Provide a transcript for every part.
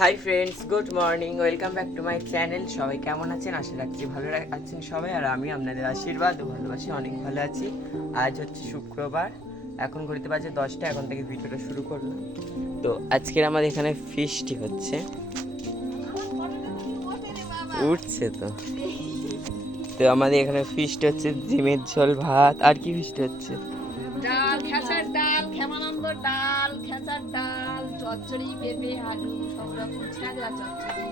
Hi friends, good morning, welcome back to my channel. সবাই কেমন আছেন? আশা রাখছি ভালো আছেন সবাই, আর আমি আপনাদের আশীর্বাদ ও ভালোবাসি অনেক ভালো আছি। আজ হচ্ছে শুক্রবার, এখন ঘড়িতে বাজে 10টা। এখন থেকে ভিডিওটা শুরু করলাম। তো আজকের আমাদের এখানে ফিস্টি হচ্ছে, উঠছে তো তো আমাদের এখানে ফিস্ট হচ্ছে ডিমের ঝোল, ভাত। আর কি ফিস্ট হচ্ছে? ডাল, খেসার ডাল, ক্ষেমানন্দ ডাল, খেসার ডাল, চচ্চড়ি, পেঁপে, আলু, সব রকম ছেঁচড়া চচ্চড়ি।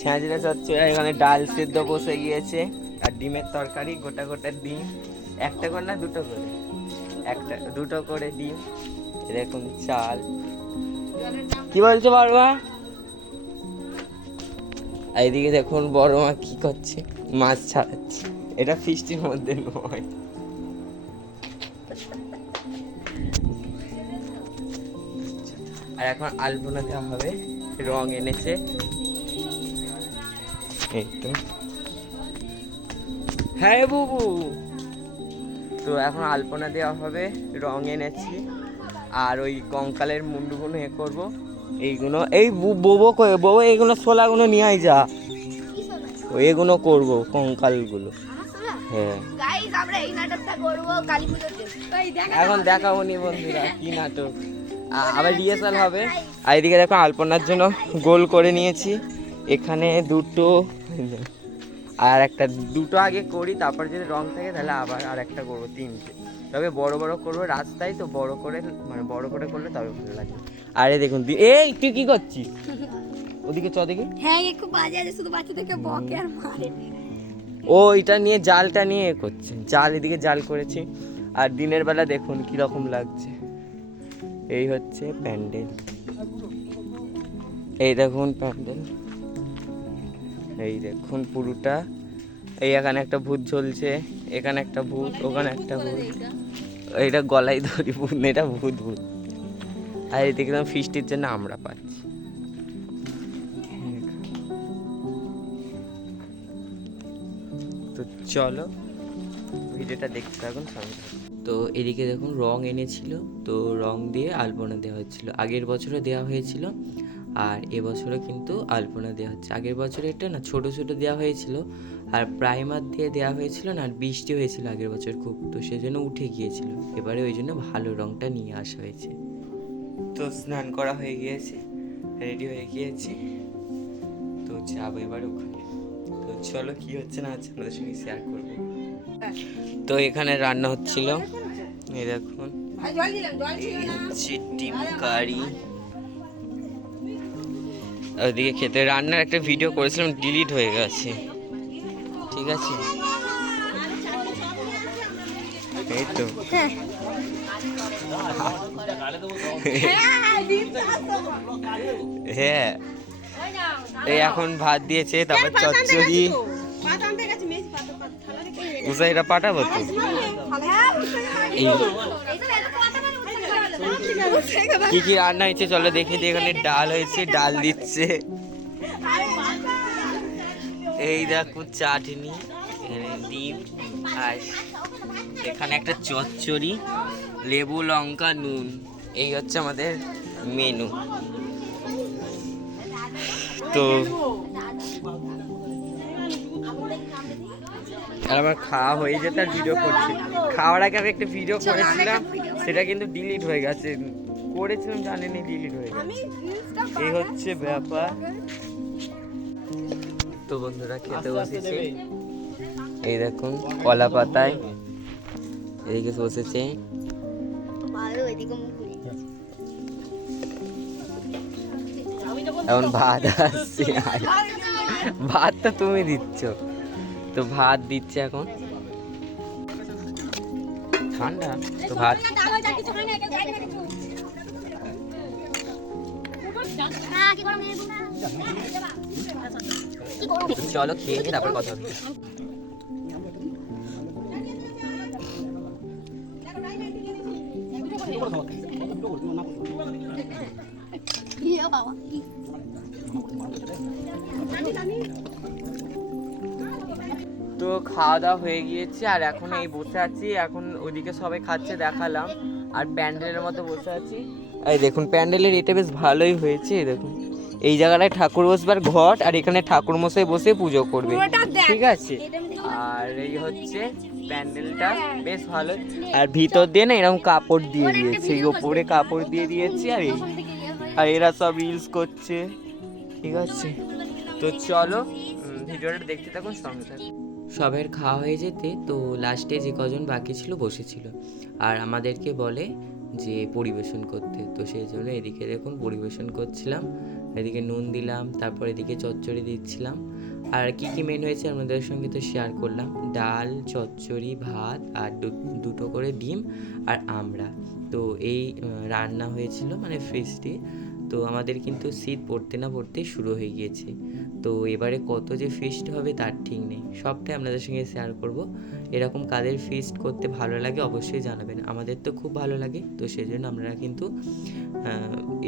ছেঁচড়া চচ্চড়ি। এখানে ডাল সেদ্ধ বসে গিয়েছে, আর ডিমের তরকারি, গোটা গোটা ডিম, একটা করে না দুটো করে, দুটো করে ডিম। দেখুন চাল। কি বলছো বড় মা? এইদিকে দেখুন বড় মা কি করছে, মাছ ছাড়াচ্ছে। এটা ফিস্টির মধ্যে নয়। আর এখন আলপনা দেওয়া হবে, রং এনেছে এই তো। হ্যাঁ বুবু, তো এখন আলপনা দেওয়া হবে, রং এনেছি। আর ওই কঙ্কালের মুন্ডুগুলো করবো, এইগুলো এই ববো এইগুলো ছোলাগুলো নিয়ে আই যা, এগুলো করবো কঙ্কালগুলো। হ্যাঁ, গাইস, আমরা এই নাটকটা করব কালীপুজোর দিন। এখন দেখাবো নি বন্ধুরা কি নাটক। আবার রিহার্সাল হবে। আর এদিকে দেখো আলপনার জন্য গোল করে নিয়েছি, এখানে দুটো, আর একটা দুটো আগে করি, তারপর যদি রং থাকে তাহলে আবার আর একটা করবো, তিনটে। তবে বড় বড় করবো, রাস্তায় তো বড় করে, মানে বড় করে করলে তবে ভালো লাগে। আরে দেখুন, এই তুই কি করছিস? ওদিকে চ দেখি। হ্যাঁ, একটু বাজে আছে, শুধু বাচ্চাদেরকে বকে আর মারে। ও এটা নিয়ে, জালটা নিয়ে করছে, জাল এদিকে জাল করেছি। আর দিনের বেলা দেখুন কি রকম লাগছে। এই হচ্ছে প্যান্ডেল, এই দেখুন প্যান্ডেল, এই দেখুন পুরোটা। এই এখানে একটা ভূত ঝুলছে, এখানে একটা ভূত, ওখানে একটা ভূত। এইটা গলায় ধরি ভূত, এটা ভূত ভূত। আর এই দেখলাম ফিস্টির জন্য আমরা পাচ্ছি। তো চলো ভিডিওটা দেখতে থাকুন সঙ্গে। তো এদিকে দেখুন রং এনেছিল, তো রং দিয়ে আলপনা দেওয়া হচ্ছিল। আগের বছরও দেওয়া হয়েছিল, আর এবছরও কিন্তু আলপনা দেওয়া হচ্ছে। আগের বছর এটা না ছোট ছোট দেওয়া হয়েছিল, আর প্রাইমার দিয়ে দেওয়া হয়েছিল না, আর বৃষ্টি হয়েছিল আগের বছর খুব, তো সেজন্য উঠে গিয়েছিল। এবারে ওই জন্য ভালো রংটা নিয়ে আসা হয়েছে। তো স্নান করা হয়ে গিয়েছে, রেডি হয়ে গিয়েছি, তো যাবো এবার ওখানে। তো চলো কি হচ্ছে না হচ্ছে আপনাদের সঙ্গে শেয়ার করবো। তো এখানে রান্না হচ্ছিল, এই দেখুন ডিম কারি। ওইদিকে খেতে, রান্নার একটা ভিডিও করেছিলাম, ডিলিট হয়ে গেছে। ঠিক আছে, এই তো হ্যাঁ। এই এখন ভাত দিয়েছে, তারপর চচ্চড়ি। উষা এটা পাঠাবো তো। কি কি রান্না হয়েছে চলো দেখে দিই। এখানে ডাল হয়েছে, ডাল দিচ্ছে। এই দেখো চাটনি, এখানে ডিম, আর এখানে একটা চচ্চড়ি, লেবু লঙ্কা নুন। এই হচ্ছে আমাদের মেনু। তো আর আমার খাওয়া হয়ে যেত, আর ভিডিও করছি। খাওয়ার আগে আমি একটা ভিডিও করেছিলাম, সেটা কিন্তু ডিলিট হয়ে গেছে। করেছিলাম জানেনি, ডিলিট হয়ে গেছে। এই হচ্ছে ব্যাপার। তো বন্ধুরা খেতে বসেছে, এই দেখুন কলা পাতায় এদিকে বসেছে। এখন ভাত আসছে, ভাত তো তুমি দিচ্ছ, তো ভাত দিচ্ছে এখন। ঠান্ডা তো ভাত। চলো খেয়ে নিই, তারপর কথা হবে। তো খাওয়া দাওয়া হয়ে গিয়েছে, আর এখন এই বসে আছি। এখন ওইদিকে সবাই খাচ্ছে দেখালাম, আর প্যান্ডেলের মতো বসে আছি। এই দেখুন প্যান্ডেলের এটা বেশ ভালোই হয়েছে। এই দেখুন এই জায়গাটায় ঠাকুর বসবার ঘট, আর এখানে ঠাকুর মশাই বসে পুজো করবে, পুরোটা দেখ। ঠিক আছে। আর এই হচ্ছে প্যান্ডেলটা, বেশ ভালো। আর ভিতর দিয়ে না এরকম কাপড় দিয়ে দিয়েছে, এই ওপরে কাপড় দিয়ে দিয়েছে। আর এরা সব রিলস করছে, ঠিক আছে। তো চলো ভিডিওটা দেখতে থাকুন, সঙ্গে থাকুন। সবের খাওয়া হয়ে যেতে তো লাস্টে যে কজন বাকি ছিল বসেছিল, আর আমাদেরকে বলে যে পরিবেশন করতে। তো সেই জন্য এদিকে দেখুন পরিবেশন করছিলাম, এদিকে নুন দিলাম, তারপর এদিকে চচ্চড়ি দিচ্ছিলাম। আর কি কি মেন হয়েছে আপনাদের সঙ্গে তো শেয়ার করলাম, ডাল, চচ্চড়ি, ভাত, আর দুটো করে ডিম আর আমরা। তো এই রান্না হয়েছিল মানে ফিস্টে। তো আমাদের কিন্তু শীত পড়তে না পড়তেই শুরু হয়ে গিয়েছে। তো এবারে কত যে ফিস্ট হবে তার ঠিক নেই, সবটাই আপনাদের সঙ্গে শেয়ার করব। এরকম কাদের ফিস্ট করতে ভালো লাগে অবশ্যই জানাবেন, আমাদের তো খুব ভালো লাগে। তো সেই জন্য আমরা কিন্তু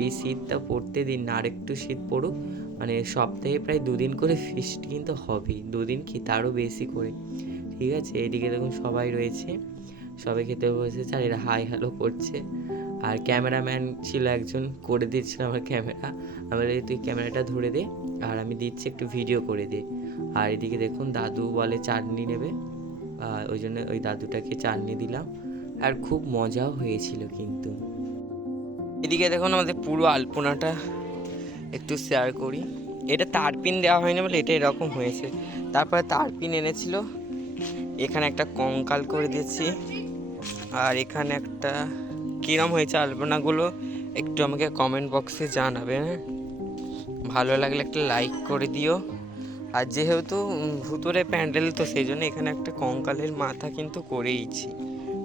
এই শীতটা পড়তে দিন না, আর একটু শীত পড়ুক, মানে সপ্তাহে প্রায় 2 দিন করে ফিস্ট কিন্তু হবেই, 2 দিন কি তারও বেশি করে, ঠিক আছে। এদিকে দেখুন সবাই রয়েছে, সবাই খেতে বসেছে, আর এরা হাই হ্যালো করছে। আর ক্যামেরাম্যান ছিল একজন, করে দিচ্ছিল আমার ক্যামেরা, আমি বলি তুই ক্যামেরাটা ধরে দে আর আমি দিচ্ছি একটু ভিডিও করে দে। আর এদিকে দেখুন দাদু বলে চাটনি নেবে, ওই জন্য ওই দাদুটাকে চাটনি দিলাম, আর খুব মজাও হয়েছিল কিন্তু। এদিকে দেখুন আমাদের পুরো আলপনাটা একটু শেয়ার করি। এটা তারপিন দেওয়া হয়নি বলে এটা এরকম হয়েছে, তারপরে তারপিন এনেছিল, এখানে একটা কঙ্কাল করে দিয়েছি, আর এখানে একটা কিরম হয়েছে আলপনাগুলো একটু আমাকে কমেন্ট বক্সে জানাবেন, ভালো লাগলে একটা লাইক করে দিও। আর যেহেতু ভুতুরে প্যান্ডেল তো সেই জন্য এখানে একটা কঙ্কালের মাথা কিন্তু করেইছি,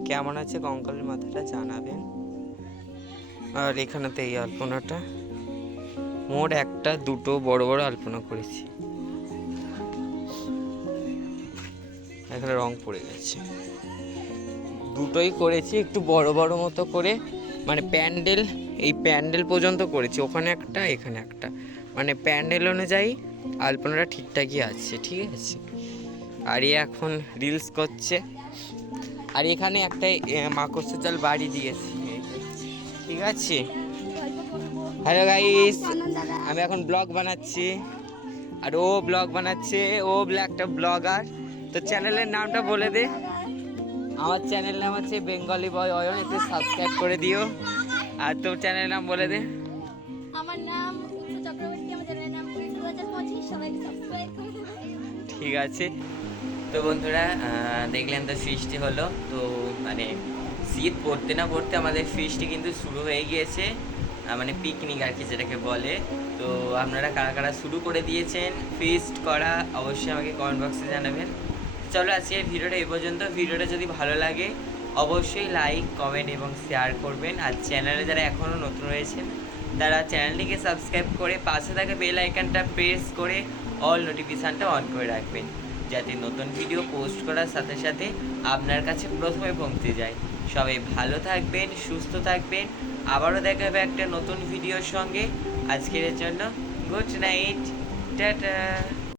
কেমন আছে কঙ্কালের মাথাটা জানাবেন। আর এখানেতে এই আলপনাটা, মোট একটা দুটো বড় বড় আলপনা করেছি, এখানে রং পড়ে গেছে, দুটোই করেছি একটু বড় বড় মতো করে, মানে প্যান্ডেল এই প্যান্ডেল পর্যন্ত করেছি, ওখানে একটা এখানে একটা, মানে প্যান্ডেল অনুযায়ী আলপনাটা ঠিকঠাকই আছে, ঠিক আছে। আর এ এখন রিলস করছে, আর এখানে একটা মাকড়সার জাল বাড়ি দিয়েছি, ঠিক আছে। হ্যালো গাইস, আমি এখন ব্লগ বানাচ্ছি, আর ও ব্লগ বানাচ্ছে, ও একটা ব্লগার। তো চ্যানেলের নামটা বলে দে। আমার চ্যানেল নাম হচ্ছে বেঙ্গলি বয় অয়ন, একটু সাবস্ক্রাইব করে দিও। আর তোর চ্যানেলের নাম বলে দে। আমার নাম উত্তর চক্রবর্তী, আমার চ্যানেলের নাম 2025, সবাইকে সাবস্ক্রাইব করে দেবেন। ঠিক আছে। তো বন্ধুরা দেখলেন তো ফিস্টি হলো, তো মানে শীত পড়তে না পড়তে আমাদের ফিস্টি কিন্তু শুরু হয়ে গিয়েছে, মানে পিকনিক আর কি যেটাকে বলে। তো আপনারা কারা কারা শুরু করে দিয়েছেন ফিস্ট করা অবশ্যই আমাকে কমেন্ট বক্সে জানাবেন। চলো আজকের ভিডিওটা এই পর্যন্ত। ভিডিওটা যদি ভালো লাগে অবশ্যই লাইক, কমেন্ট এবং শেয়ার করবেন। আর চ্যানেলে যারা এখনও নতুন রয়েছেন তারা চ্যানেলটিকে সাবস্ক্রাইব করে পাশে থাকা বেল আইকনটা প্রেস করে অল নোটিফিকেশানটা অন করে রাখবেন, যাতে নতুন ভিডিও পোস্ট করার সাথে সাথে আপনার কাছে প্রথমে পৌঁছে যায়। সবাই ভালো থাকবেন, সুস্থ থাকবেন, আবারও দেখা হবে একটা নতুন ভিডিওর সঙ্গে। আজকের জন্য গুড নাইট, টাটা।